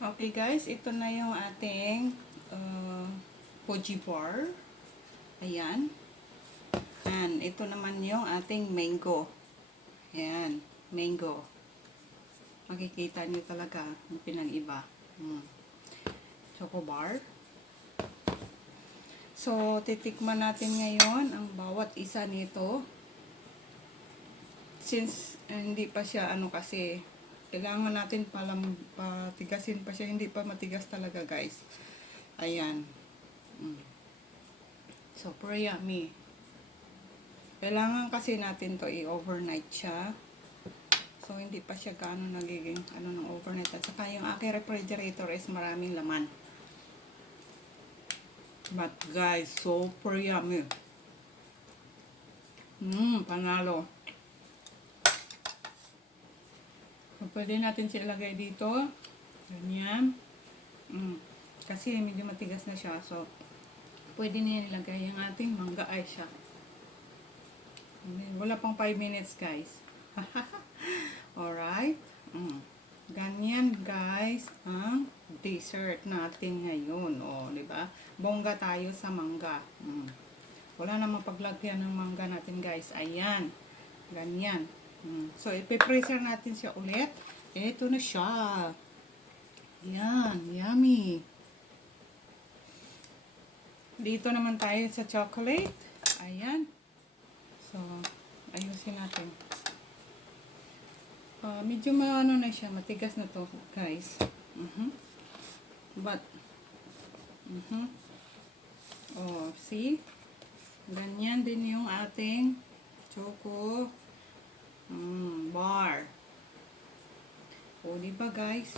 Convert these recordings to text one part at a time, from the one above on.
Okay guys, ito na yung ating Fudgee Barr. Ayan. And ito naman yung ating mango. Ayan, mango. Makikita nyo talaga yung pinag-iba. Choco bar. So, titikman natin ngayon ang bawat isa nito. Since hindi pa siya kasi kailangan natin patigasin pa siya. Hindi pa matigas talaga guys. Ayan. Super yummy. Kailangan kasi natin to i-overnight siya. So hindi pa siya gaano nagiging ng overnight. At saka yung aking refrigerator is maraming laman. But guys, super yummy. Panalo. So, pwede natin siya ilagay dito. Ganyan. Kasi medyo matigas na siya. So, pwede na yan ilagay yung ating mangga ay siya. Wala pang 5 minutes guys. Alright. Ganyan guys ang dessert natin ngayon. O, diba? Bongga tayo sa mangga. Wala namang paglagyan ng mangga natin guys. Ayan. Ganyan. So, ipipreser natin siya ulit. Ito na siya. Ayan. Yummy. Dito naman tayo sa chocolate. Ayan. So, ayusin natin. Medyo na siya. Matigas na to, guys. But, oh, see? Ganyan din yung ating choco bar. O, diba guys?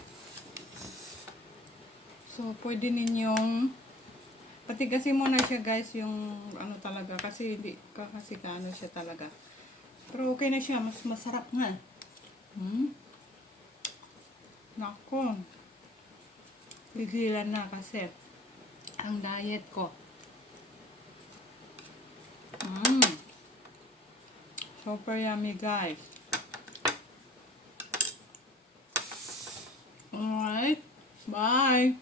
So, pwede ninyong patigasin mo na siya guys yung talaga kasi hindi kasi siya talaga. Pero okay na siya, mas masarap nga. Nako. Pigilan na kasi ang diet ko. Super yummy guys. Alright. Bye.